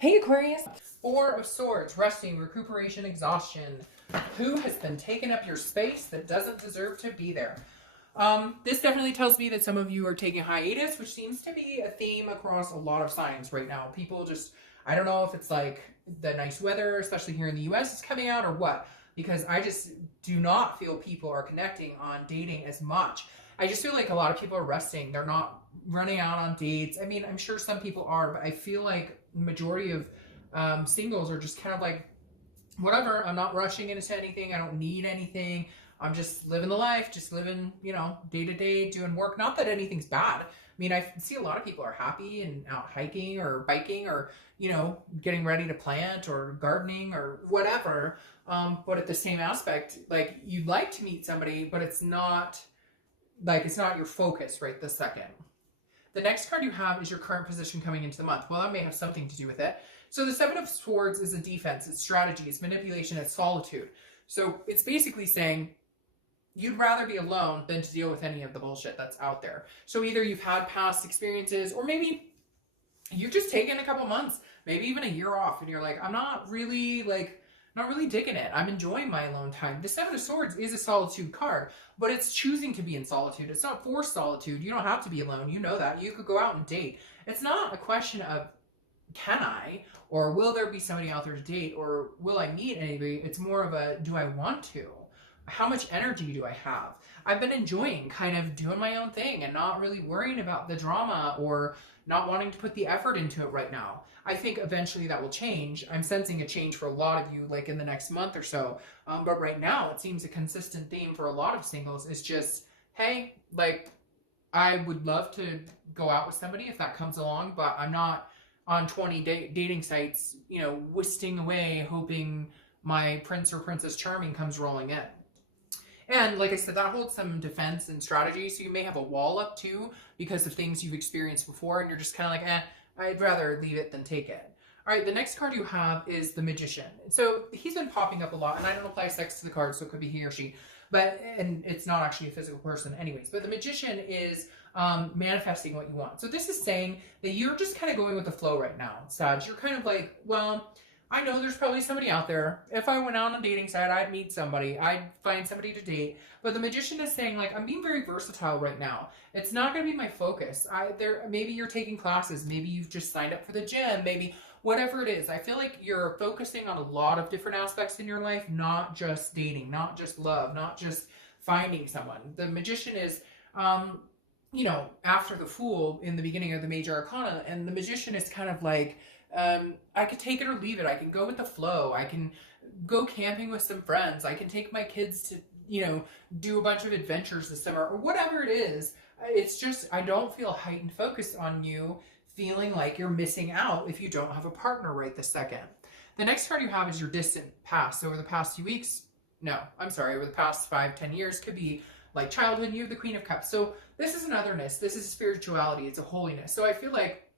Hey Aquarius! Four of Swords, resting, recuperation, exhaustion. Who has been taking up your space that doesn't deserve to be there? This definitely tells me that some of you are taking hiatus, which seems to be a theme across a lot of signs right now. People just, I don't know if it's like the nice weather, especially here in the US, is coming out or what, because I just do not feel people are connecting on dating as much. I just feel like a lot of people are resting. They're not running out on dates. I mean, I'm sure some people are, but I feel like the majority of singles are just kind of like, whatever, I'm not rushing into anything. I don't need anything. I'm just living the life, just living, day to day, doing work. Not that anything's bad. I mean, I see a lot of people are happy and out hiking or biking or, getting ready to plant or gardening or whatever. But at the same aspect, like, you'd like to meet somebody, but it's not your focus right this second. The next card you have is your current position coming into the month. Well, that may have something to do with it. So the Seven of Swords is a defense, it's strategy, it's manipulation, it's solitude. So it's basically saying you'd rather be alone than to deal with any of the bullshit that's out there. So either you've had past experiences, or maybe you're just taking a couple months, maybe even a year off, and you're like, I'm not really digging it. I'm enjoying my alone time. The Seven of Swords is a solitude card, but it's choosing to be in solitude. It's not forced solitude. You don't have to be alone. You know that. You could go out and date. It's not a question of can I, or will there be somebody out there to date, or will I meet anybody? It's more of a, do I want to? How much energy do I have? I've been enjoying kind of doing my own thing and not really worrying about the drama or not wanting to put the effort into it right now. I think eventually that will change. I'm sensing a change for a lot of you, like in the next month or so. But right now, it seems a consistent theme for a lot of singles is just, hey, like, I would love to go out with somebody if that comes along, but I'm not on 20 dating sites, whisting away, hoping my prince or princess charming comes rolling in. And like I said, that holds some defense and strategy. So you may have a wall up too because of things you've experienced before, and you're just kind of like, I'd rather leave it than take it. All right, the next card you have is the Magician. So he's been popping up a lot, and I don't apply sex to the card, so it could be he or she. And it's not actually a physical person anyways. But the Magician is manifesting what you want. So this is saying that you're just kind of going with the flow right now, Sag. You're kind of like, well, I know there's probably somebody out there. If I went out on a dating site, I'd meet somebody. I'd find somebody to date. But the Magician is saying, like, I'm being very versatile right now. It's not going to be my focus. Maybe you're taking classes. Maybe you've just signed up for the gym. Maybe whatever it is. I feel like you're focusing on a lot of different aspects in your life, not just dating, not just love, not just finding someone. The Magician is, after the Fool in the beginning of the Major Arcana, and the Magician is kind of like, I could take it or leave it. I can go with the flow. I can go camping with some friends. I can take my kids to, do a bunch of adventures this summer or whatever it is. It's just, I don't feel heightened focus on you feeling like you're missing out if you don't have a partner right this second. The next card you have is your distant past. So over the past few weeks, over the past 5-10 years, could be like childhood. You have the Queen of Cups. So this is an otherness. This is spirituality. It's a holiness. So I feel like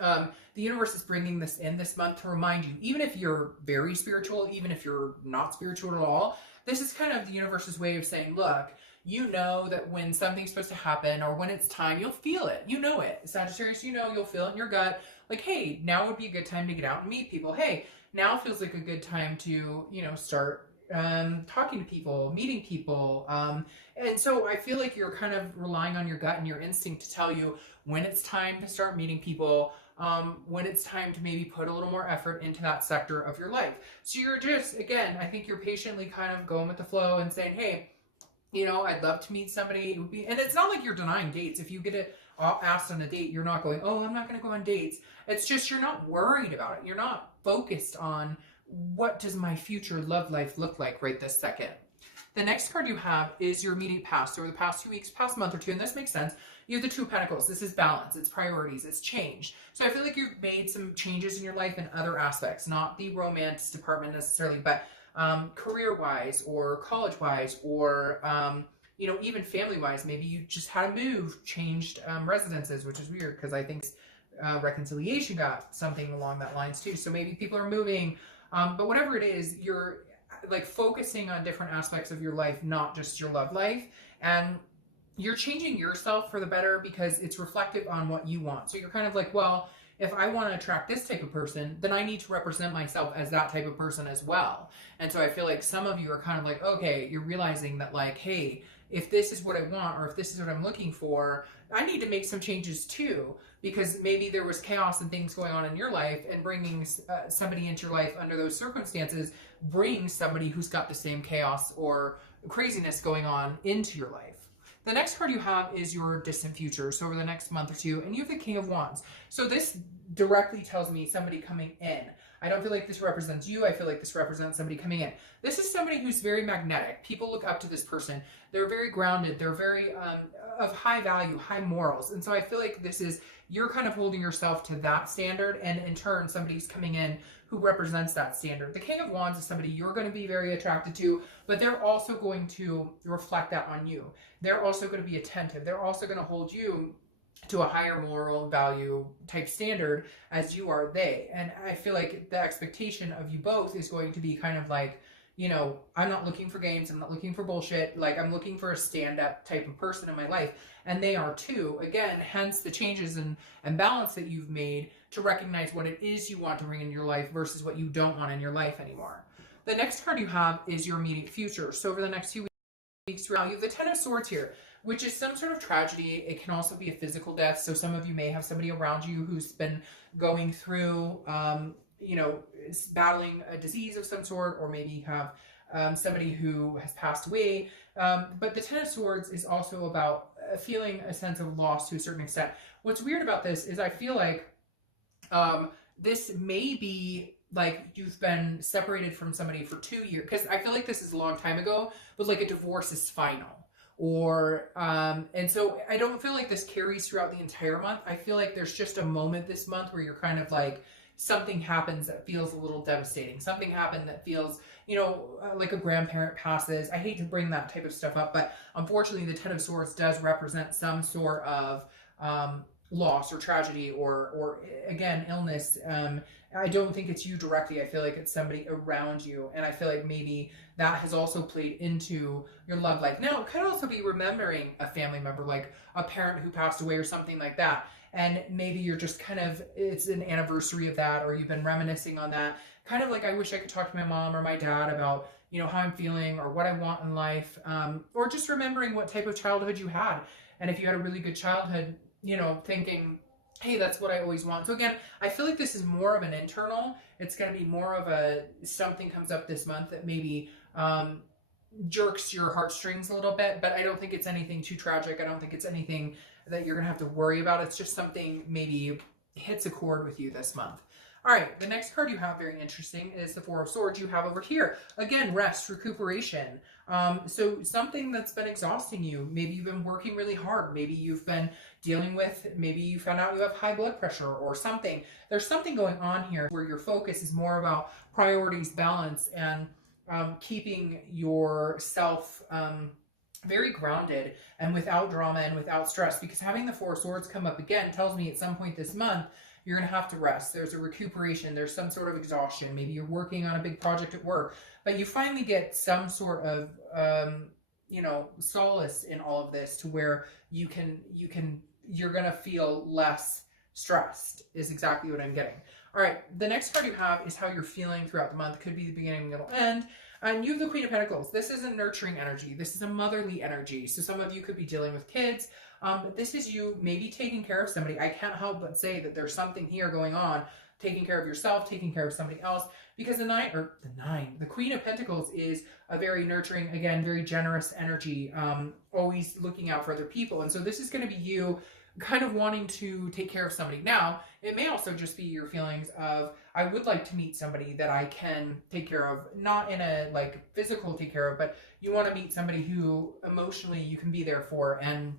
the universe is bringing this in this month to remind you, even if you're very spiritual, even if you're not spiritual at all, this is kind of the universe's way of saying, look, you know that when something's supposed to happen or when it's time, you'll feel it. You know it. Sagittarius, you'll feel it in your gut. Like, hey, now would be a good time to get out and meet people. Hey, now feels like a good time to, start talking to people, meeting people. And so I feel like you're kind of relying on your gut and your instinct to tell you when it's time to start meeting people, when it's time to maybe put a little more effort into that sector of your life. So you're just, again, I think you're patiently kind of going with the flow and saying, hey, I'd love to meet somebody. It would be, and it's not like you're denying dates. If you get asked on a date, you're not going, oh, I'm not going to go on dates. It's just you're not worried about it. You're not focused on what does my future love life look like right this second. The next card you have is your immediate past. So over the past 2 weeks, past month or two, and this makes sense, you have the Two of Pentacles. This is balance, it's priorities, it's change. So I feel like you've made some changes in your life in other aspects, not the romance department necessarily, but career-wise or college-wise or, even family-wise. Maybe you just had a move, changed residences, which is weird because I think reconciliation got something along that lines too. So maybe people are moving, but whatever it is, you're like focusing on different aspects of your life, not just your love life. And you're changing yourself for the better because it's reflective on what you want. So you're kind of like, well, if I want to attract this type of person, then I need to represent myself as that type of person as well. And so I feel like some of you are kind of like, okay, you're realizing that like, hey, if this is what I want, or if this is what I'm looking for, I need to make some changes too, because maybe there was chaos and things going on in your life, and bringing somebody into your life under those circumstances brings somebody who's got the same chaos or craziness going on into your life. The next card you have is your distant future, so over the next month or two, and you have the King of Wands. So this directly tells me somebody coming in. I don't feel like this represents you. I feel like this represents somebody coming in. This is somebody who's very magnetic. People look up to this person. They're very grounded. They're very of high value, high morals. And so I feel like this is, you're kind of holding yourself to that standard, and in turn, somebody's coming in who represents that standard. The King of Wands is somebody you're going to be very attracted to, but they're also going to reflect that on you. They're also going to be attentive. They're also going to hold you to a higher moral value type standard as you are they. And I feel like the expectation of you both is going to be kind of like, you know, I'm not looking for games. I'm not looking for bullshit. Like, I'm looking for a stand-up type of person in my life. And they are too. Again, hence the changes and balance that you've made to recognize what it is you want to bring in your life versus what you don't want in your life anymore. The next card you have is your immediate future. So over the next few weeks, you have the Ten of Swords here, which is some sort of tragedy. It can also be a physical death. So some of you may have somebody around you who's been going through, you know, battling a disease of some sort, or maybe you have somebody who has passed away. But the Ten of Swords is also about feeling a sense of loss to a certain extent. What's weird about this is I feel like this may be like you've been separated from somebody for 2 years, because I feel like this is a long time ago, but like a divorce is final. Or, and so I don't feel like this carries throughout the entire month. I feel like there's just a moment this month where you're kind of like, something happens that feels a little devastating. Something happened that feels, you know, like a grandparent passes. I hate to bring that type of stuff up, but unfortunately the Ten of Swords does represent some sort of loss or tragedy or again, illness. I don't think it's you directly. I feel like it's somebody around you. And I feel like maybe that has also played into your love life. Now, it could also be remembering a family member, like a parent who passed away or something like that. And maybe you're just kind of, it's an anniversary of that, or you've been reminiscing on that. Kind of like, I wish I could talk to my mom or my dad about, you know, how I'm feeling or what I want in life. Or just remembering what type of childhood you had. And if you had a really good childhood, you know, thinking, hey, that's what I always want. So again, I feel like this is more of an internal. It's going to be more of a, something comes up this month that maybe jerks your heartstrings a little bit, but I don't think it's anything too tragic. I don't think it's anything that you're going to have to worry about. It's just something maybe hits a chord with you this month. All right, the next card you have, very interesting, is the Four of Swords you have over here. Again, rest, recuperation. So something that's been exhausting you. Maybe you've been working really hard. Maybe you've been dealing with, maybe you found out you have high blood pressure or something. There's something going on here where your focus is more about priorities, balance, and keeping yourself very grounded and without drama and without stress. Because having the Four of Swords come up again tells me at some point this month, you're going to have to rest. There's a recuperation. There's some sort of exhaustion. Maybe you're working on a big project at work, but you finally get some sort of, you know, solace in all of this to where you're going to feel less stressed is exactly what I'm getting. All right. The next card you have is how you're feeling throughout the month. Could be the beginning, middle, end. And you have the Queen of Pentacles. This is a nurturing energy. This is a motherly energy. So some of you could be dealing with kids. This is you maybe taking care of somebody. I can't help but say that there's something here going on, taking care of yourself, taking care of somebody else, because the Queen of Pentacles is a very nurturing, again, very generous energy, always looking out for other people. And so this is going to be you kind of wanting to take care of somebody. Now, it may also just be your feelings of, I would like to meet somebody that I can take care of, not in a like physical take care of, but you want to meet somebody who emotionally you can be there for, and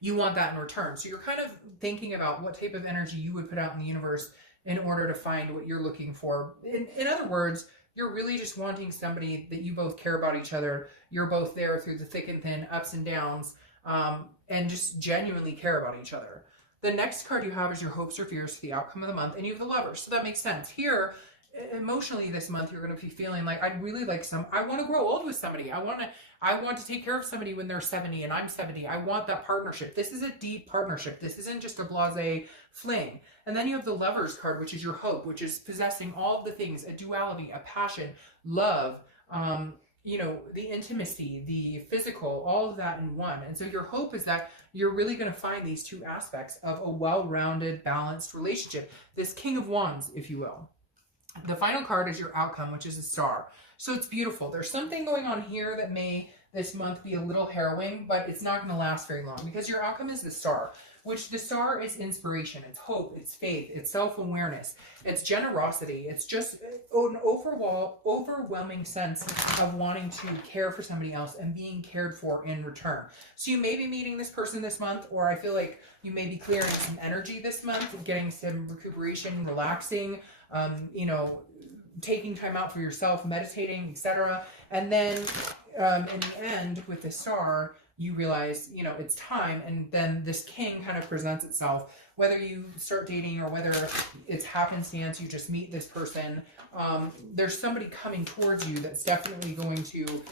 you want that in return. So you're kind of thinking about what type of energy you would put out in the universe in order to find what you're looking for. In other words, you're really just wanting somebody that you both care about each other. You're both there through the thick and thin, ups and downs, and just genuinely care about each other. The next card you have is your hopes or fears for the outcome of the month, and you have the Lovers. So that makes sense. Here, emotionally this month you're going to be feeling like I'd really like I want to grow old with somebody. I want to take care of somebody when they're 70 and I'm 70. I want that partnership. This is a deep partnership. This isn't just a blasé fling. And then you have the Lovers card, which is your hope, which is possessing all of the things, a duality, a passion, love, you know, the intimacy, the physical, all of that in one. And so your hope is that you're really going to find these two aspects of a well-rounded, balanced relationship. This King of Wands, if you will. The final card is your outcome, which is a star. So it's beautiful. There's something going on here that may this month be a little harrowing, but it's not going to last very long because your outcome is the star, which the star is inspiration, it's hope, it's faith, it's self-awareness, it's generosity. It's just an overwhelming sense of wanting to care for somebody else and being cared for in return. So you may be meeting this person this month, or I feel like you may be clearing some energy this month and getting some recuperation, relaxing, you know, taking time out for yourself, meditating, etc. And then in the end, with the star, you realize, you know, it's time, and then this king kind of presents itself. Whether you start dating or whether it's happenstance, you just meet this person, there's somebody coming towards you that's definitely going to,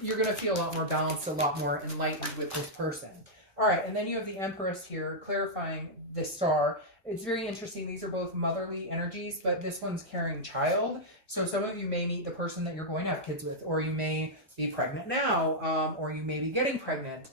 you're going to feel a lot more balanced, a lot more enlightened with this person. All right, and then you have the Empress here clarifying this star. It's very interesting. These are both motherly energies, but this one's carrying child. So some of you may meet the person that you're going to have kids with, or you may be pregnant now, or you may be getting pregnant.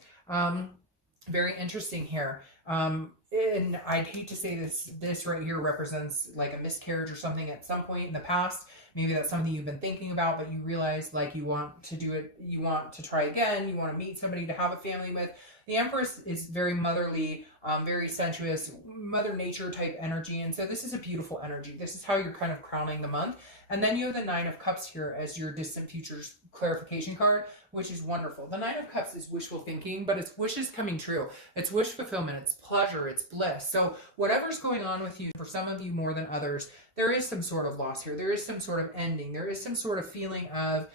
Very interesting here. And I'd hate to say this right here represents like a miscarriage or something at some point in the past. Maybe that's something you've been thinking about, but you realize like you want to do it, you want to try again, you want to meet somebody to have a family with. The Empress is very motherly, very sensuous, Mother Nature type energy. And so this is a beautiful energy. This is how you're kind of crowning the month. And then you have the Nine of Cups here as your distant futures clarification card, which is wonderful. The Nine of Cups is wishful thinking, but it's wishes coming true. It's wish fulfillment. It's pleasure. It's bliss. So whatever's going on with you, for some of you more than others, there is some sort of loss here. There is some sort of ending. There is some sort of feeling of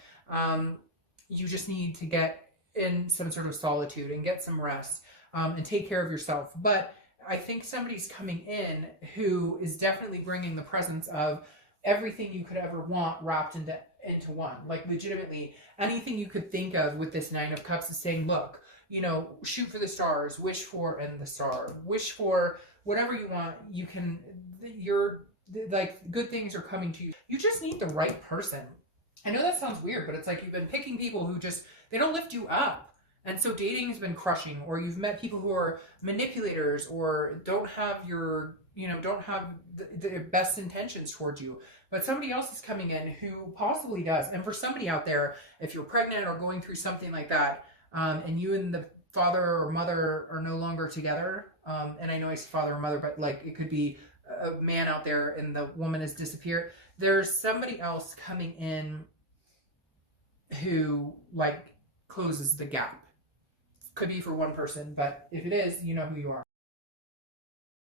you just need to get in some sort of solitude and get some rest and take care of yourself. But I think somebody's coming in who is definitely bringing the presence of everything you could ever want wrapped into one. Like legitimately anything you could think of with this Nine of Cups is saying, look, you know, shoot for the stars, wish for and the star, wish for whatever you want. You can, like good things are coming to you. You just need the right person. I know that sounds weird, but it's like you've been picking people who just, they don't lift you up. And so dating has been crushing, or you've met people who are manipulators or don't have your, you know, don't have the best intentions towards you. But somebody else is coming in who possibly does. And for somebody out there, if you're pregnant or going through something like that, and you and the father or mother are no longer together, and I know I said father or mother, but like it could be a man out there and the woman has disappeared, there's somebody else coming in who like closes the gap. Could be for one person, but if it is, you know who you are.